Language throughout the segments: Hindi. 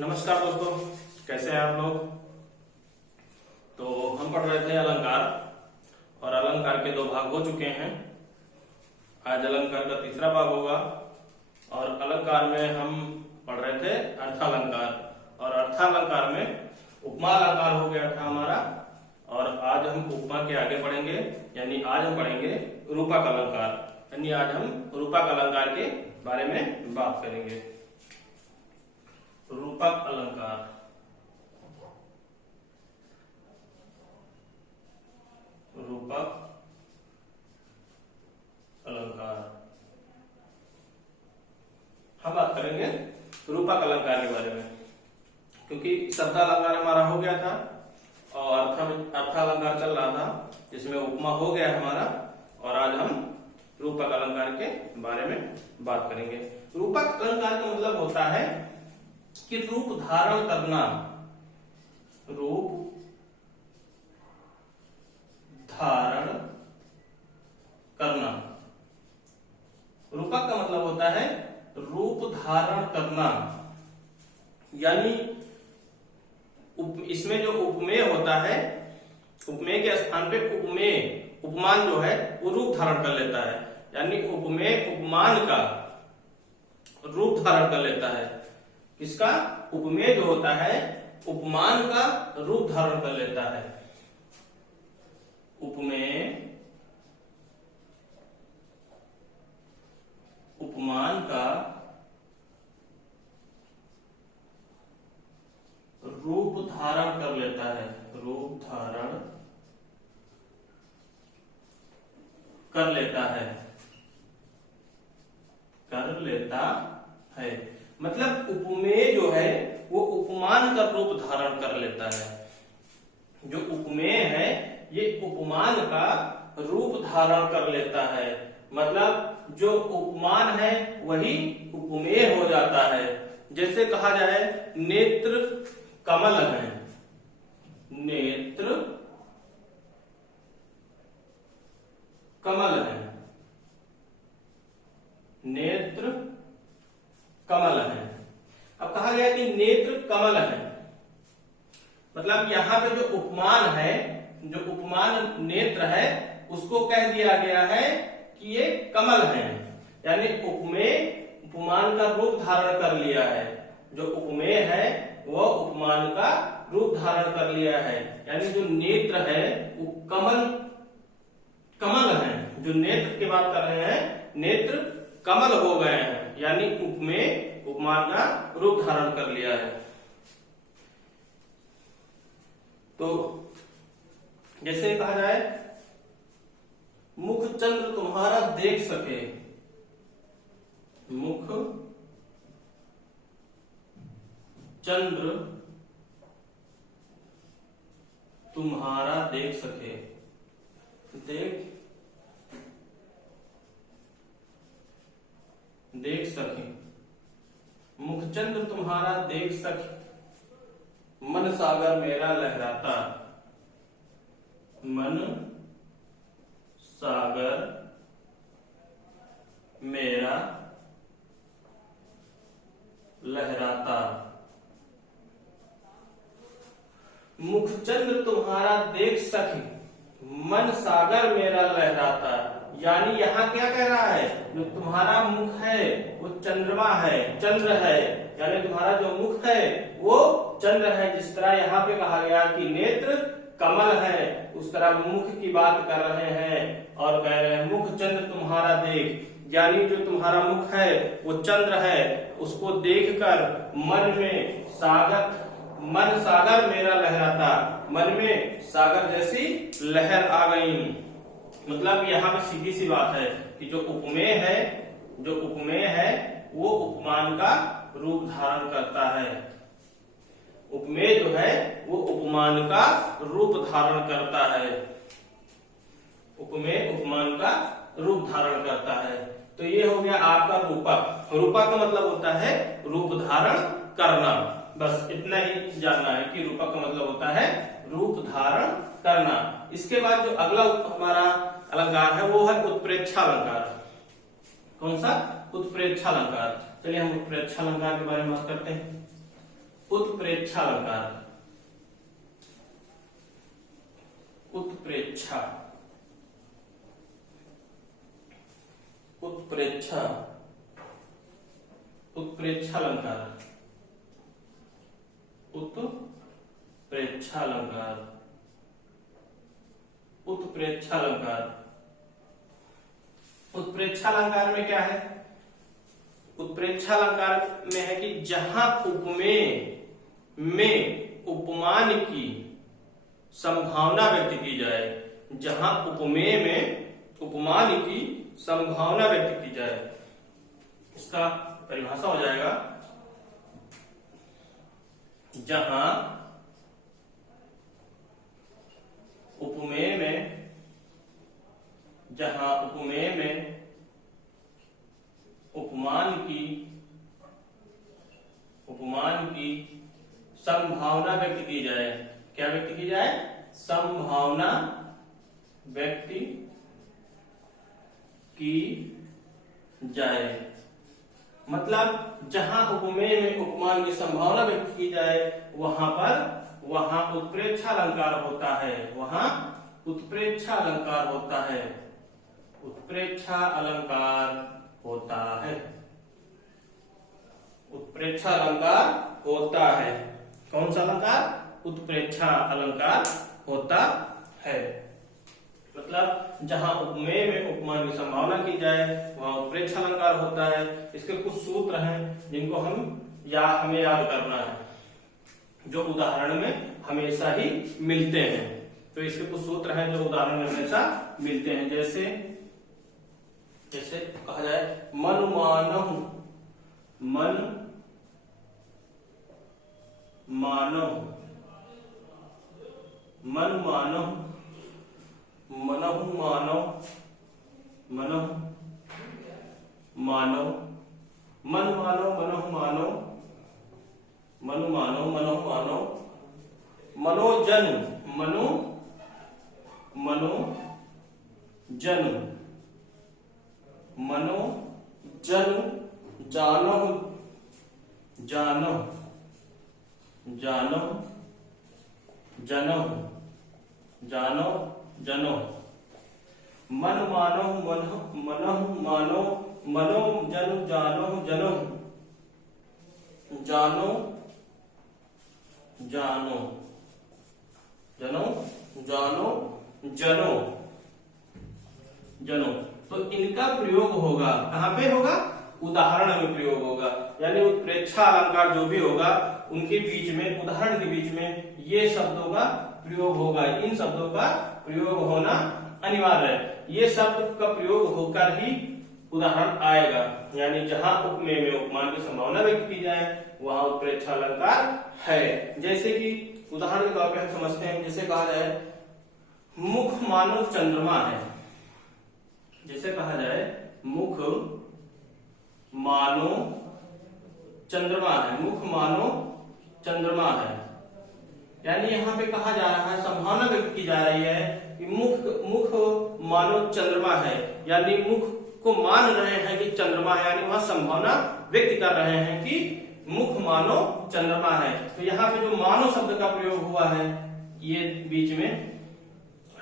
नमस्कार दोस्तों, कैसे हैं आप लोग। तो हम पढ़ रहे थे अलंकार और अलंकार के दो भाग हो चुके हैं। आज अलंकार का तीसरा भाग होगा और अलंकार में हम पढ़ रहे थे अर्थालंकार और अर्थालंकार में उपमा अलंकार हो गया था हमारा। और आज हम उपमा के आगे पढ़ेंगे, यानी आज हम पढ़ेंगे रूपक अलंकार, यानी आज हम रूपक अलंकार के बारे में बात करेंगे। रूपक अलंकार, रूपक अलंकार हम बात करेंगे रूपक अलंकार के बारे में, क्योंकि शब्दालंकार हमारा हो गया था और अर्थालंकार चल रहा था जिसमें उपमा हो गया हमारा। और आज हम रूपक अलंकार के बारे में बात करेंगे। रूपक अलंकार का मतलब होता है कि रूप धारण करना, रूप धारण करना। रूपक का मतलब होता है रूप धारण करना, यानी इसमें जो उपमेय होता है, उपमेय के स्थान पे उपमेय उपमान जो है वो रूप धारण कर लेता है, यानी उपमेय उपमान का रूप धारण कर लेता है। इसका उपमेय जो होता है उपमान का रूप धारण कर लेता है। उपमेय उपमान का रूप धारण कर लेता है, रूप धारण कर लेता है, कर लेता है। मतलब उपमेय जो है वो उपमान का रूप धारण कर लेता है। जो उपमेय है ये उपमान का रूप धारण कर लेता है। मतलब जो उपमान है वही उपमेय हो जाता है। जैसे कहा जाए नेत्र कमल है, नेत्र कमल है, नेत्र कमल है। अब कहा गया कि नेत्र कमल है, मतलब यहां पे जो उपमान है, जो उपमान नेत्र है, उसको कह दिया गया है कि ये कमल है, यानी उपमेय उपमान का रूप धारण कर लिया है। जो उपमेय है वो उपमान का रूप धारण कर लिया है, यानी जो नेत्र है वो कमल कमल है। जो नेत्र की बात कर रहे हैं, नेत्र कमल हो गए हैं, यानी उपमेय उपमान का रूप धारण कर लिया है। तो जैसे कहा जाए मुख चंद्र तुम्हारा देख सके, मुख चंद्र तुम्हारा देख सके, देख सके, मुखचंद्र तुम्हारा देख सके, मन सागर मेरा लहराता, मन सागर मेरा लहराता। मुखचंद्र तुम्हारा देख सके, मन सागर मेरा लहराता, यानी यहाँ क्या कह रहा है, जो तुम्हारा मुख है वो चंद्रमा है, चंद्र है, यानी तुम्हारा जो मुख है वो चंद्र है। जिस तरह यहाँ पे कहा गया कि नेत्र कमल है, उस तरह मुख की बात कर रहे हैं और कह रहे हैं मुख चंद्र तुम्हारा देख, यानी जो तुम्हारा मुख है वो चंद्र है, उसको देखकर मन सागर मेरा लहराता, मन में सागर जैसी लहर आ गई। मतलब यहाँ पे सीधी सी बात है कि जो उपमेय है वो उपमान का रूप धारण करता है। उपमेय जो है वो उपमान का रूप धारण करता है, उपमेय उपमान का रूप धारण करता है। तो ये हो गया आपका रूपक। रूपक का मतलब होता है रूप धारण करना। बस इतना ही जानना है कि रूपक का मतलब होता है रूप धारण करना। इसके बाद जो अगला हमारा अलंकार है वो है उत्प्रेक्षा अलंकार। कौन सा? उत्प्रेक्षा अलंकार। चलिए हम उत्प्रेक्षा अलंकार के बारे में बात करते हैं। उत्प्रेक्षालंकार, उत्प्रेक्षा, उत्प्रेक्षा, उत्प्रेक्षालंकार, उत्प्रेक्षालंकार, उत्प्रेक्षालंकार। उत्प्रेक्षालंकार में क्या है? उत्प्रेक्षालंकार में है कि जहां उपमेय में उपमान की संभावना व्यक्त की जाए, जहां उपमेय में उपमान की संभावना व्यक्त की जाए, इसका परिभाषा हो जाएगा जहां उपमेय में, जहां उपमेय में उपमान की संभावना व्यक्त की जाए। क्या व्यक्त की जाए? संभावना व्यक्त की जाए। मतलब जहां उपमेय में उपमान की संभावना व्यक्त की जाए वहां उत्प्रेक्षालंकार होता है, वहां उत्प्रेक्षालंकार होता है, उत्प्रेक्षालंकार होता है, उत्प्रेक्षालंकार होता है। कौन सा अलंकार? उत्प्रेक्षालंकार होता है। मतलब जहां उपमेय में उपमान की संभावना की जाए वहां उत्प्रेक्षालंकार होता है। इसके कुछ सूत्र हैं जिनको हमें याद करना है, जो उदाहरण में हमेशा ही मिलते हैं। तो इसके कुछ सूत्र हैं जो उदाहरण में हमेशा मिलते हैं। जैसे कहा जाए मन मानव, मन मानव, मन मानव, मनहु मानव, मनहु मानव, मन मानव, मनहु मानव, मनु मानव, मनहु मानव, मनोजन, मनो मनोजन, मनोजन, जानो जानो, जानो जनो, जानो जनो, मन मानो, मनहु मानो, मनो जन, जानो जनो, जानो जानो, जनो जानो जनो, जनो। तो इनका प्रयोग होगा कहां पे होगा? उदाहरण में प्रयोग होगा। यानी उत्प्रेक्षा अलंकार जो भी होगा उनके बीच में, उदाहरण के बीच में ये शब्दों का प्रयोग होगा। इन शब्दों का प्रयोग होना अनिवार्य है। ये शब्द का प्रयोग होकर ही उदाहरण आएगा। यानी जहां उपमेय में उपमान की संभावना व्यक्त की जाए वहां उत्प्रेक्षा अलंकार है। जैसे कि उदाहरण के तौर पर हम समझते हैं, जैसे कहा जाए मुख मानो चंद्रमा है। जैसे कहा जाए मुख मानो चंद्रमा है, मुख मानो चंद्रमा है। यानी यहाँ पे कहा जा रहा है, संभावना व्यक्त की जा रही है कि मुख मानो चंद्रमा है। यानी मुख को मान रहे हैं कि चंद्रमा है, यानी वहां संभावना व्यक्त कर रहे हैं कि मुख मानो चंद्रमा है। तो यहाँ पे जो मानो शब्द का प्रयोग हुआ है, ये बीच में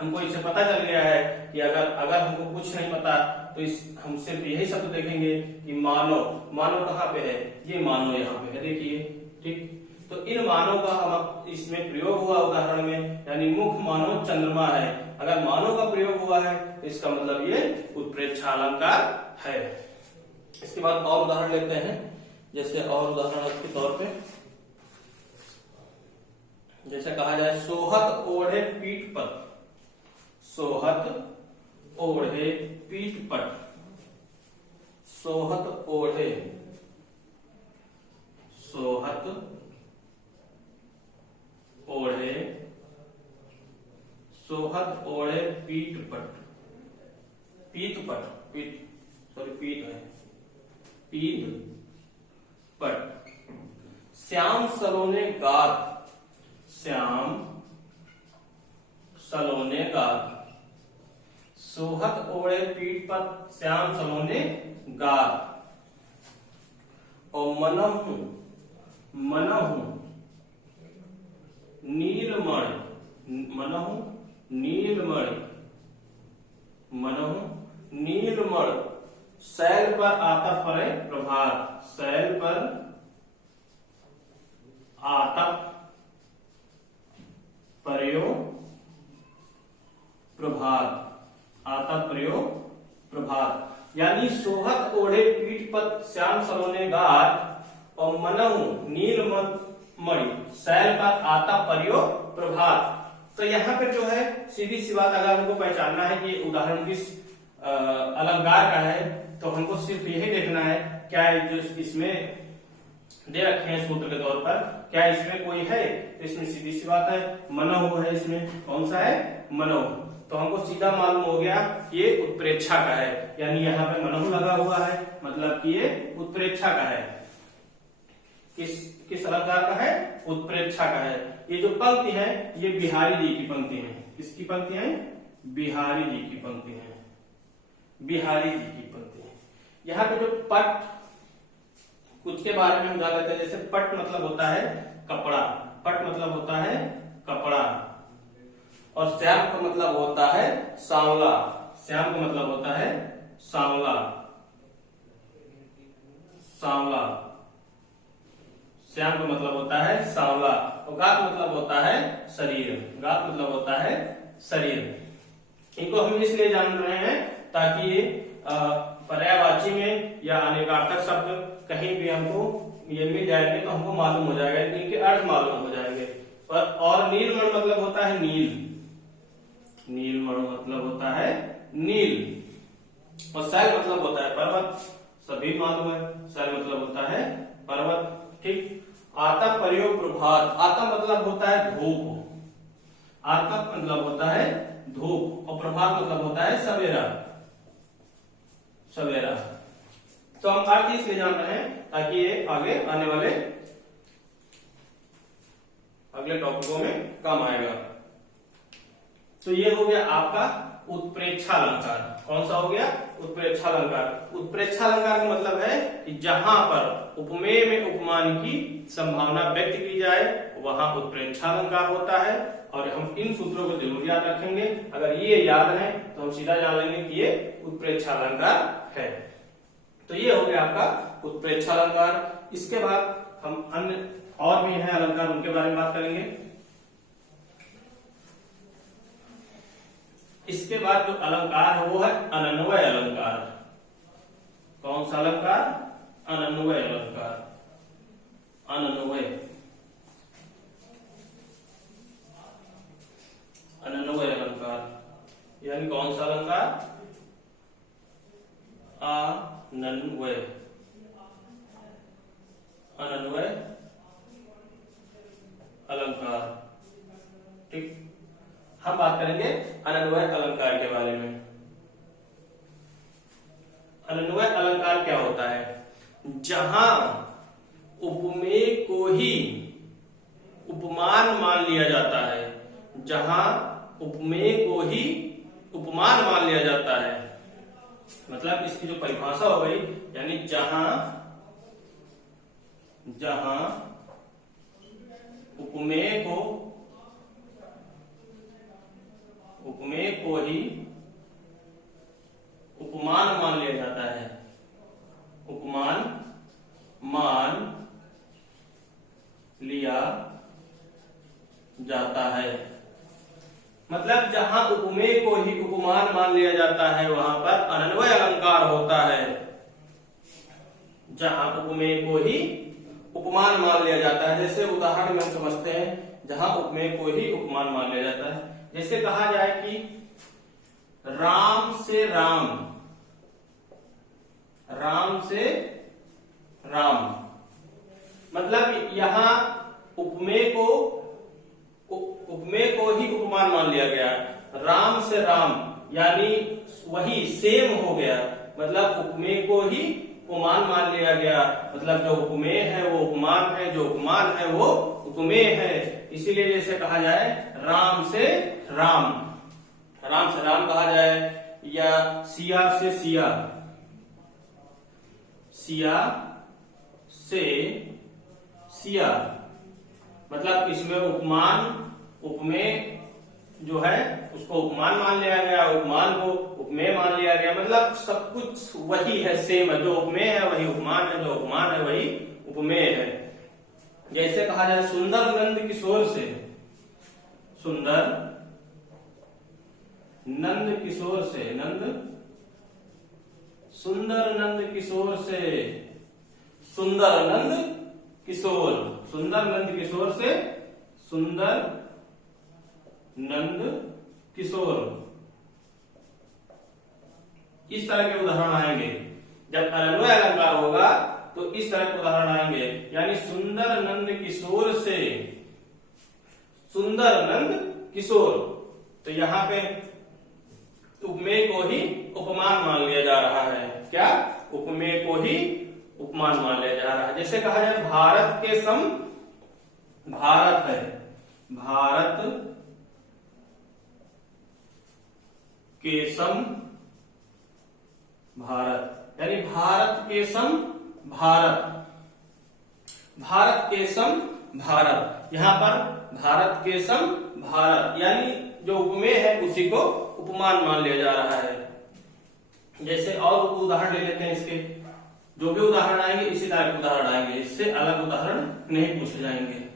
हमको इससे पता चल गया है कि अगर हमको कुछ नहीं पता तो हम सिर्फ यही शब्द देखेंगे कि मानो। मानो कहाँ पे है? ये मानो यहाँ पे है, देखिए। ठीक, तो इन मानो का हम इसमें प्रयोग हुआ उदाहरण में, यानी मुख मानो चंद्रमा है। अगर मानो का प्रयोग हुआ है तो इसका मतलब ये उत्प्रेक्षा अलंकार है। इसके बाद और उदाहरण लेते हैं। जैसे और उदाहरण के तौर पे जैसे कहा जाए सोहत ओढ़े पीठ पर, सोहत ओढ़े पीठ पर, सोहत ओढ़े, सोहत ओढ़े, सोहत ओढ़े पीठ पट, पीठ पट, पीठ सॉरी पीठ है, पीठ पट। श्याम सलोने गात, श्याम सलोने गात, सोहत ओढ़े पीठ पर श्याम सलोने गात। और मनहु, मनहु नीलमणि, मनहु नीलमणि, मनहु नीलमणि। शैल पर आतप परे प्रभात, शैल पर आतप पर्यो प्रभात, आतप पर्यो प्रभात। यानी सोहत ओढ़े पीठ पर श्याम सलोने गात और मनहु नीलमणि, शैल पर आतप पर्यो प्रभात। तो यहाँ पे जो है सीधी सी बात, अगर हमको पहचानना है कि उदाहरण किस अलंकार का है, तो हमको सिर्फ यही देखना है क्या है जो इसमें दे रखे हैं सूत्र के तौर पर, क्या इसमें कोई है। तो इसमें सीधी सी बात है मनहु है, इसमें कौन सा है मनहु। तो हमको सीधा मालूम हो गया कि ये उत्प्रेक्षा का है, यानी यहाँ पे मनहु लगा हुआ है, मतलब कि ये उत्प्रेक्षा का है। किस अलंकार का है, उत्प्रेक्षा का है। ये जो पंक्ति है ये बिहारी जी की पंक्ति है। किसकी पंक्ति है, बिहारी जी की पंक्ति है, बिहारी जी की पंक्ति है। यहाँ पे जो पट, कुछ के बारे में हम जान लेते हैं। जैसे पट मतलब होता है कपड़ा, पट मतलब होता है कपड़ा, और श्याम का मतलब होता है सांवला, श्याम का मतलब होता है सांवला, सांवला, श्याम का मतलब होता है सांवला। और गात मतलब होता है शरीर, गात मतलब होता है शरीर। इनको हम इसलिए जान रहे हैं ताकि ये पर्यायवाची में या अनेकार्थक शब्द कहीं भी हमको ये मिल जाएंगे तो हमको मालूम हो जाएगा, इनके अर्थ मालूम हो जाएंगे। और नीलमणि मतलब होता है नील, नीलमणि मतलब होता है नील। और शैल मतलब होता है पर्वत, सभी मालूम है, शैल मतलब होता है पर्वत। ठीक। आतप पर्यो प्रभात, आतप मतलब होता है धूप, आतप मतलब होता है धूप, और प्रभात मतलब होता है सवेरा, सवेरा। तो हम अर्थ इसलिए जान रहे हैं ताकि ये आगे आने वाले अगले टॉपिकों में काम आएगा। तो ये हो गया आपका उत्प्रेक्षालंकार। कौन सा हो गया, उत्प्रेक्षालंकार। उत्प्रेक्षालंकार का मतलब है कि जहां पर उपमेय में उपमान की संभावना व्यक्त की जाए वहां उत्प्रेक्षालंकार होता है। और हम इन सूत्रों को जरूर याद रखेंगे। अगर ये याद है तो हम सीधा जान लेंगे कि ये उत्प्रेक्षालंकार है। तो ये हो गया आपका उत्प्रेक्षालंकार। इसके बाद हम अन्य और भी हैं अलंकार, उनके बारे में बात करेंगे। इसके बाद जो अलंकार है वो है अनन्वय अलंकार। कौन सा अलंकार, अनन्वय अलंकार, अनन्वय, अनन्वय अलंकार। यानी कौन सा अलंकार, अनन्वय, अनन्वय अलंकार। ठीक, हम बात करेंगे अनन्वय अलंकार के बारे में। अनन्वय अलंकार क्या होता है, जहां उपमेय को ही उपमान मान लिया जाता है, जहां उपमेय को ही उपमान मान लिया जाता है। मतलब इसकी जो परिभाषा हो गई, यानी जहां जहां उपमेय को ही उपमान मान लिया जाता है, उपमान मान लिया जाता है। मतलब जहां उपमेय को ही उपमान मान लिया जाता है वहां पर अनन्वय अलंकार होता है। जहां उपमेय को ही उपमान मान लिया जाता है, जैसे उदाहरण में हम समझते हैं, जहां उपमेय को ही उपमान मान लिया जाता है। जैसे कहा जाए कि राम से राम, राम से राम, मतलब यहां उपमेय को ही उपमान मान लिया गया। राम से राम यानी वही सेम हो गया, मतलब उपमेय को ही उपमान मान लिया गया। मतलब जो उपमेय है वो उपमान है, जो उपमान है वो उपमेय है। इसीलिए जैसे कहा जाए राम से राम, राम से राम कहा जाए, या सिया से सिया, सिया से सिया, मतलब इसमें उपमान उपमेय जो है उसको उपमान मान लिया गया, उपमान को उपमेय मान लिया गया, मतलब सब कुछ वही है, सेम है। जो उपमेय है वही उपमान है, जो उपमान है वही उपमेय है। जैसे कहा जाए सुंदर नंद किशोर से, सुंदर नंद किशोर से, सुंदर नंद किशोर से, सुंदर नंद किशोर, सुंदर नंद किशोर से सुंदर नंद किशोर, इस तरह के उदाहरण आएंगे। जब अन्वय अलंकार होगा तो इस तरह के उदाहरण आएंगे, यानी सुंदर नंद किशोर से सुंदर नंद किशोर। तो यहाँ पे उपमेय को ही उपमान मान लिया जा रहा है। क्या? उपमेय को ही उपमान मान लिया जा रहा है। जैसे कहा जाए भारत के सम, भारत है, भारत के सम भारत, यानी भारत के सम भारत, भारत के सम भारत। यहां पर भारत के सम भारत, यानी जो उपमेय है उसी को उपमान मान लिया जा रहा है। जैसे और उदाहरण ले लेते हैं इसके, जो भी उदाहरण आएंगे इसी तरह के उदाहरण आएंगे, इससे अलग उदाहरण नहीं पूछे जाएंगे।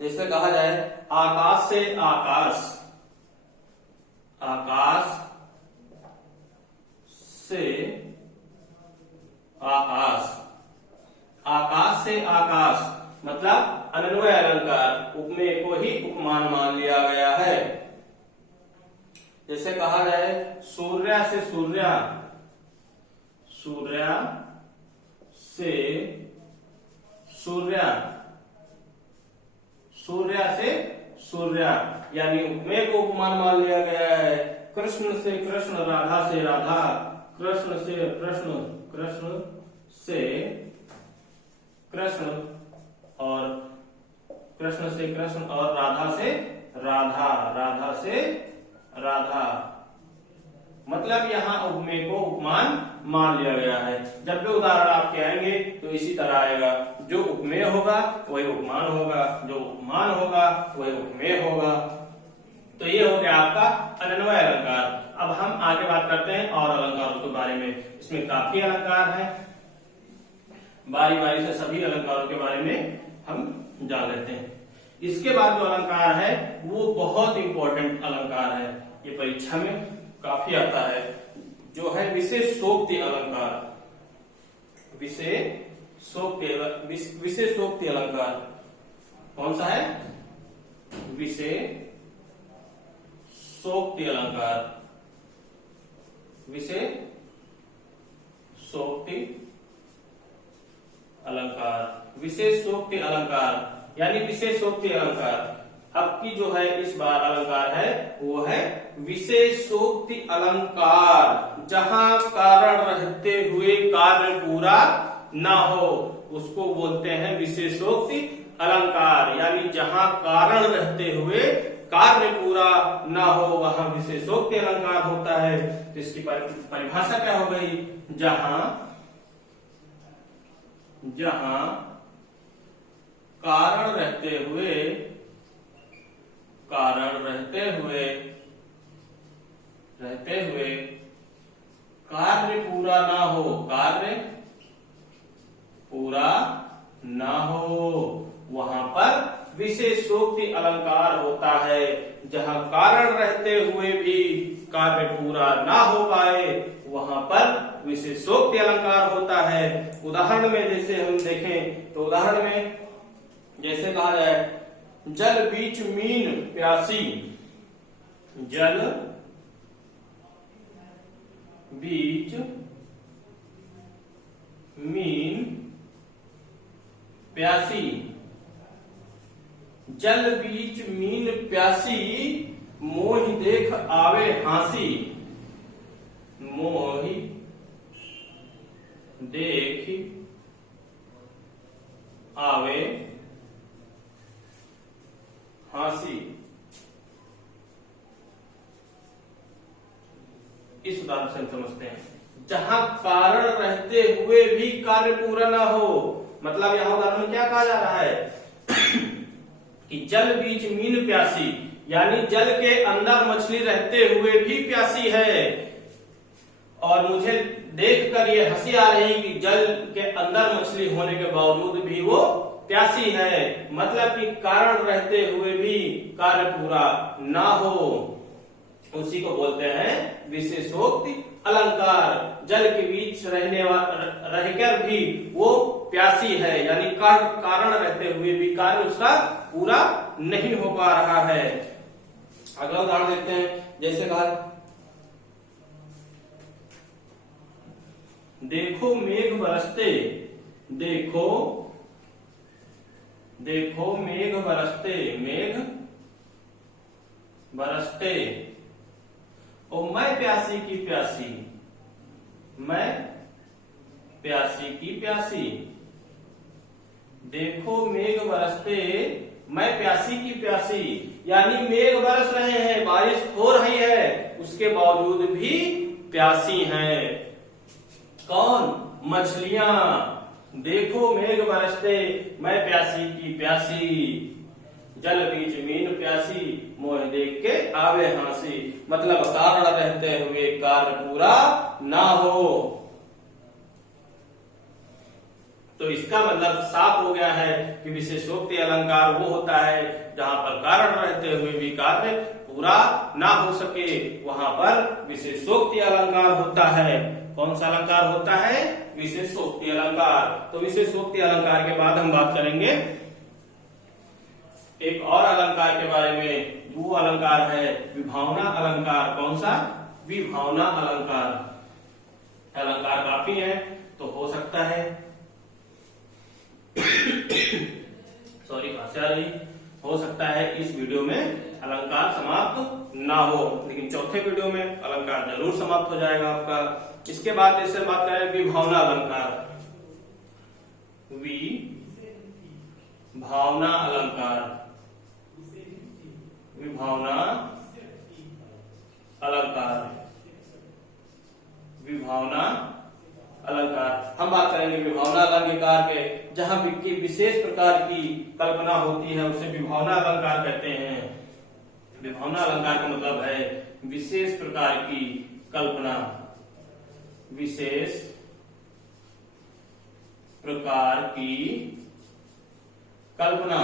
जैसे कहा जाए आकाश से आकाश, आकाश से आकाश, आकाश से आकाश, मतलब अन्वय अलंकार, उपमेय को ही उपमान मान लिया गया है। जैसे कहा जाए सूर्य से सूर्या, सूर्या से सूर्या, सूर्या से सूर्या, यानी उपमेय को उपमान मान लिया गया है। कृष्ण से कृष्ण, राधा से राधा, कृष्ण से कृष्ण, कृष्ण से कृष्ण, और कृष्ण से कृष्ण, और राधा से राधा, राधा से राधा, मतलब यहाँ उपमेय को उपमान मान लिया गया है। जब भी उदाहरण आपके आएंगे तो इसी तरह आएगा, जो उपमेय होगा वही उपमान होगा, जो उपमान होगा वही उपमेय होगा। तो ये हो गया आपका अन्वय अलंकार। अब हम आगे बात करते हैं और अलंकारों के बारे में। इसमें काफी अलंकार है, बारी बारी से सभी अलंकारों के बारे में हम जान लेते हैं। इसके बाद जो अलंकार है वो बहुत इंपॉर्टेंट अलंकार है, ये परीक्षा में काफी आता है, जो है विशेषोक्ति अलंकार। विशेषोक्ति अलंकार कौन सा है? विशेषोक्ति अलंकार, विशेषोक्ति अलंकार, विशेषोक्ति अलंकार, यानी विशेषोक्ति अलंकार। अब की जो है इस बार अलंकार है वो है विशेषोक्ति अलंकार। जहां कारण रहते हुए कार्य पूरा ना हो उसको बोलते हैं विशेषोक्ति अलंकार, यानी जहां कारण रहते हुए कार्य पूरा ना हो वहां विशेषोक्ति अलंकार होता है। तो इसकी परिभाषा क्या हो गई? जहां कारण रहते हुए कार्य पूरा ना हो, कार्य पूरा ना हो वहां पर विशेषोक्ति अलंकार होता है। जहां कारण रहते हुए भी कार्य पूरा ना हो पाए वहां पर विशेषोक्ति अलंकार होता है। उदाहरण में जैसे हम देखें तो उदाहरण में जैसे कहा जाए जल बीच मीन प्यासी, जल बीच मीन प्यासी, जल बीच मीन प्यासी मोहि देख आवे हांसी, मोहि देख आवे हांसी। इस उदाहरण से हम समझते हैं जहां कारण रहते हुए भी कार्य पूरा ना हो, मतलब यहां उदाहरण में क्या कहा जा रहा है कि जल बीच मीन प्यासी, यानी जल के अंदर मछली रहते हुए भी प्यासी है। और मुझे देखकर ये हंसी आ रही कि जल के अंदर मछली होने के बावजूद भी वो प्यासी है, मतलब कि कारण रहते हुए भी कार्य पूरा ना हो, उसी को बोलते हैं विशेषोक्ति अलंकार। जल के बीच रहकर भी वो प्यासी है, यानी कारण रहते हुए भी कार्य उसका पूरा नहीं हो पा रहा है। अगला उदाहरण देखते हैं, जैसे कहा देखो मेघ बरसते, देखो मेघ बरसते, मेघ बरसते, और मैं प्यासी की प्यासी, मैं प्यासी की प्यासी। देखो मेघ बरसते, मैं प्यासी की प्यासी, यानी मेघ बरस रहे हैं, बारिश हो रही है, उसके बावजूद भी प्यासी हैं। कौन? मछलियां। देखो मेघ बरसते, मैं प्यासी की प्यासी, जल बीच मीन प्यासी, मोह देख के आवे हंसी, मतलब कारण रहते हुए कार्य पूरा ना हो। तो इसका मतलब साफ हो गया है कि विशेषोक्ति अलंकार वो होता है जहां पर कारण रहते हुए भी कार्य पूरा ना हो सके, वहां पर विशेषोक्ति अलंकार होता है। कौन सा अलंकार होता है? विशेषोक्ति अलंकार। तो विशेषोक्ति अलंकार के बाद हम बात करेंगे एक और अलंकार के बारे में, वो अलंकार है विभावना अलंकार। कौन सा? विभावना अलंकार। अलंकार काफी है, तो हो सकता है सॉरी भाषा रही, हो सकता है इस वीडियो में अलंकार समाप्त ना हो, लेकिन चौथे वीडियो में अलंकार जरूर समाप्त हो जाएगा आपका। इसके बाद इससे बात करें विभावना अलंकार। विभावना अलंकार, विभावना अलंकार, विभावना अलंकार। हम बात करेंगे विभावना अलंकार के, जहां की विशेष प्रकार की कल्पना होती है उसे विभावना अलंकार कहते हैं। विभावना अलंकार का मतलब है विशेष प्रकार की कल्पना, विशेष प्रकार की कल्पना।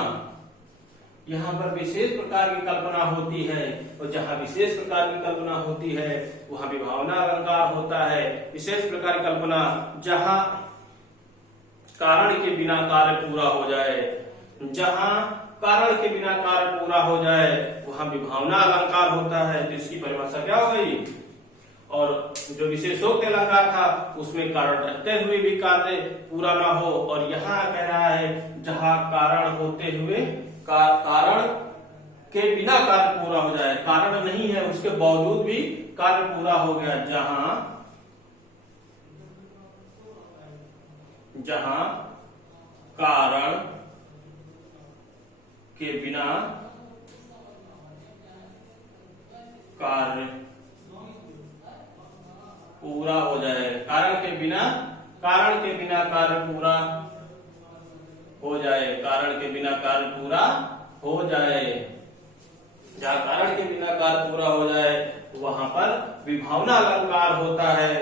यहाँ पर विशेष प्रकार की कल्पना होती है, और जहां विशेष प्रकार की कल्पना होती है वहां विभावना अलंकार होता है। विशेष प्रकार की कल्पना जहां कारण के बिना कार्य पूरा हो जाए, जहां कारण के बिना कार्य पूरा हो जाए वहां विभावना अलंकार होता है। तो इसकी परिभाषा क्या हो गई? और जो विशेषोक्ति अलंकार था उसमें कारण रहते हुए भी कार्य पूरा ना हो, और यहाँ कह रहा है जहां कारण होते हुए कारण के बिना कार्य पूरा हो जाए, कारण नहीं है उसके बावजूद भी कार्य पूरा हो गया, जहां कारण के बिना कार्य पूरा हो जाए, कारण के बिना कार्य पूरा हो जाए, कारण के बिना कार्य पूरा हो जाए। जहां कारण के बिना कार्य पूरा हो जाए वहां पर विभावना अलंकार होता है।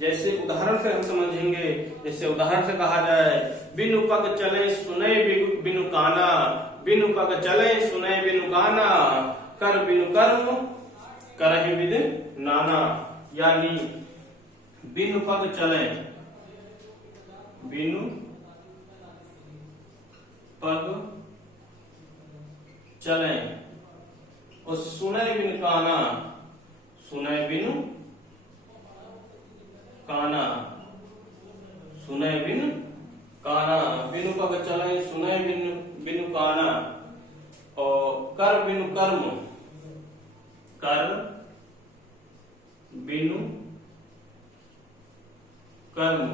जैसे उदाहरण से हम समझेंगे, जैसे उदाहरण से कहा जाए बिनु पग चले सुने बिनु काना, बिनु पग चले सुने बिनु काना, कर बिनु कर्म करहि विधि नाना। यानी बिनु पग चले, बिनु पग चले, और सुने बिन काना, सुने बिनु काना, सुने बिन काना, बिनु पग चले सुने बिनु काना, और कर बिनु कर्म, कर बिनु कर्म,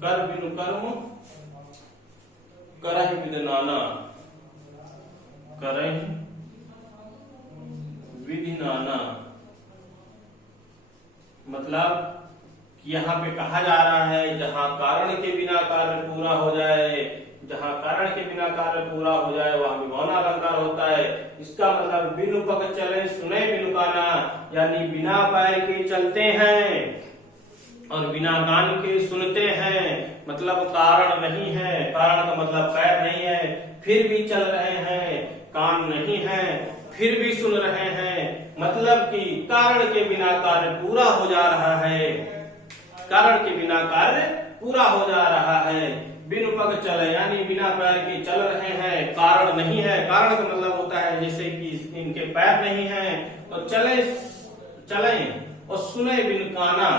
कर बिनु कर्म करहि विधि नाना, करहि विधि नाना। मतलब कि यहाँ पे कहा जा रहा है जहां कारण के बिना कार्य पूरा हो जाए, जहां कारण के बिना कार्य पूरा हो जाए वहां विभावना अलंकार होता है। इसका मतलब बिनु पग चले सुने बिनु काना, यानी बिना पैर के चलते हैं और बिना कान के सुनते हैं, मतलब कारण नहीं है, कारण का मतलब पैर नहीं है, फिर भी चल रहे हैं, कान नहीं है फिर भी सुन रहे हैं, मतलब कि कारण के बिना कार्य पूरा हो जा रहा है, कारण के बिना कार्य पूरा हो जा रहा है। बिनु पग चले यानी बिना पैर के चल रहे हैं, कारण नहीं है, कारण का मतलब होता है जैसे कि इनके पैर नहीं है, और चले और सुने बिन काना,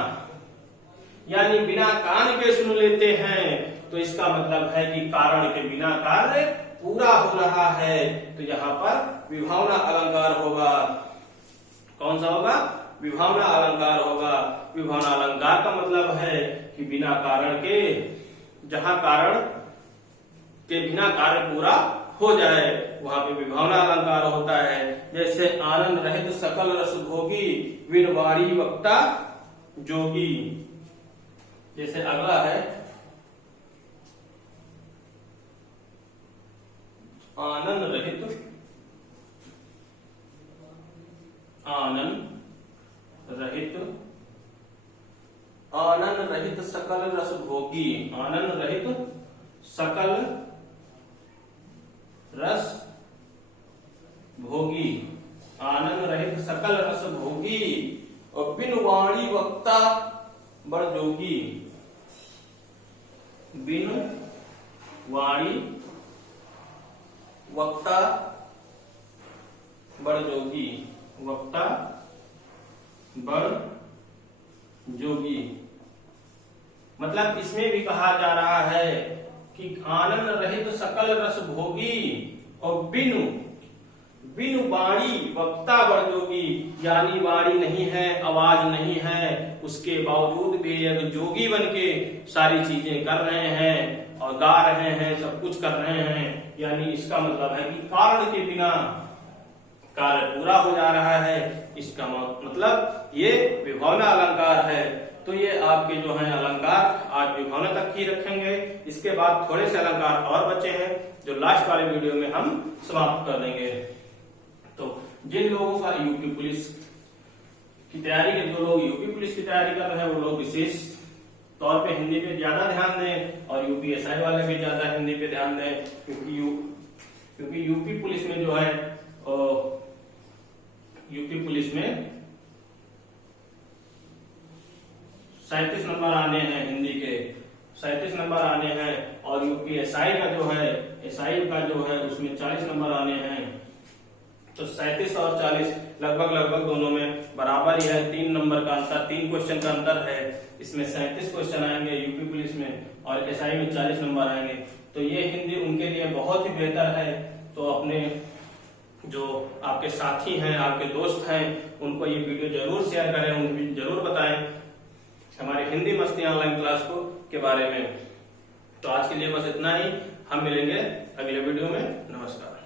यानी बिना कान के सुन लेते हैं, तो इसका मतलब है कि कारण के बिना कार्य पूरा हो रहा है। तो यहाँ पर विभावना अलंकार होगा। कौन सा होगा? विभावना अलंकार होगा। विभावना अलंकार का मतलब है कि बिना कारण के, जहां कारण के बिना कार्य पूरा हो जाए वहां पे विभावना अलंकार होता है। जैसे आनंद रहित सकल रस भोगी, विन वाणी वक्ता जोगी। जैसे अगला है आनंद रहित सकल रस भोगी, आनंद रहित सकल रस भोगी, आनंद रहित सकल रस भोगी, और बिन वाणी वक्ता बड़ जोगी, बिन वाणी वक्ता बड़ जोगी, वक्ता बड़ जोगी। मतलब इसमें भी कहा जा रहा है कि आनंद रहित सकल रस भोगी और बिनु वाणी वक्ता बड़ जोगी, यानी वाणी नहीं है, आवाज नहीं है, उसके बावजूद भी एक जोगी बन के सारी चीजें कर रहे हैं और गा रहे हैं, सब कुछ कर रहे हैं। यानी इसका मतलब है कि कारण के बिना कार्य पूरा हो जा रहा है। इसका मतलब ये विभावना अलंकार है। तो ये आपके जो है अलंकार आज विभावना तक ही रखेंगे। इसके बाद थोड़े से अलंकार और बचे हैं जो लास्ट वाले वीडियो में हम समाप्त कर देंगे। तो जिन लोगों का यूपी पुलिस की तैयारी के, जो लोग यूपी पुलिस की तैयारी कर रहे हैं वो लोग विशेष तौर पे हिंदी पे ज्यादा ध्यान दें, और यूपीएसआई वाले भी ज्यादा हिंदी पे ध्यान दें, क्योंकि यूपी पुलिस में जो है यूपी पुलिस में 37 नंबर आने हैं, हिंदी के 37 नंबर आने हैं, और यूपीएसआई का जो है, एसआई का जो है उसमें 40 नंबर आने हैं। तो 37 और 40 लगभग दोनों में बराबर ही है, 3 नंबर का अंतर, 3 क्वेश्चन का अंतर है। इसमें 37 क्वेश्चन आएंगे यूपी पुलिस में, और एसआई में 40 नंबर आएंगे। तो ये हिंदी उनके लिए बहुत ही बेहतर है। तो अपने जो आपके साथी हैं, आपके दोस्त हैं, उनको ये वीडियो जरूर शेयर करें, उन्हें जरूर बताएं हमारे हिंदी मस्ती ऑनलाइन क्लास को के बारे में। तो आज के लिए बस इतना ही, हम मिलेंगे अगले वीडियो में। नमस्कार।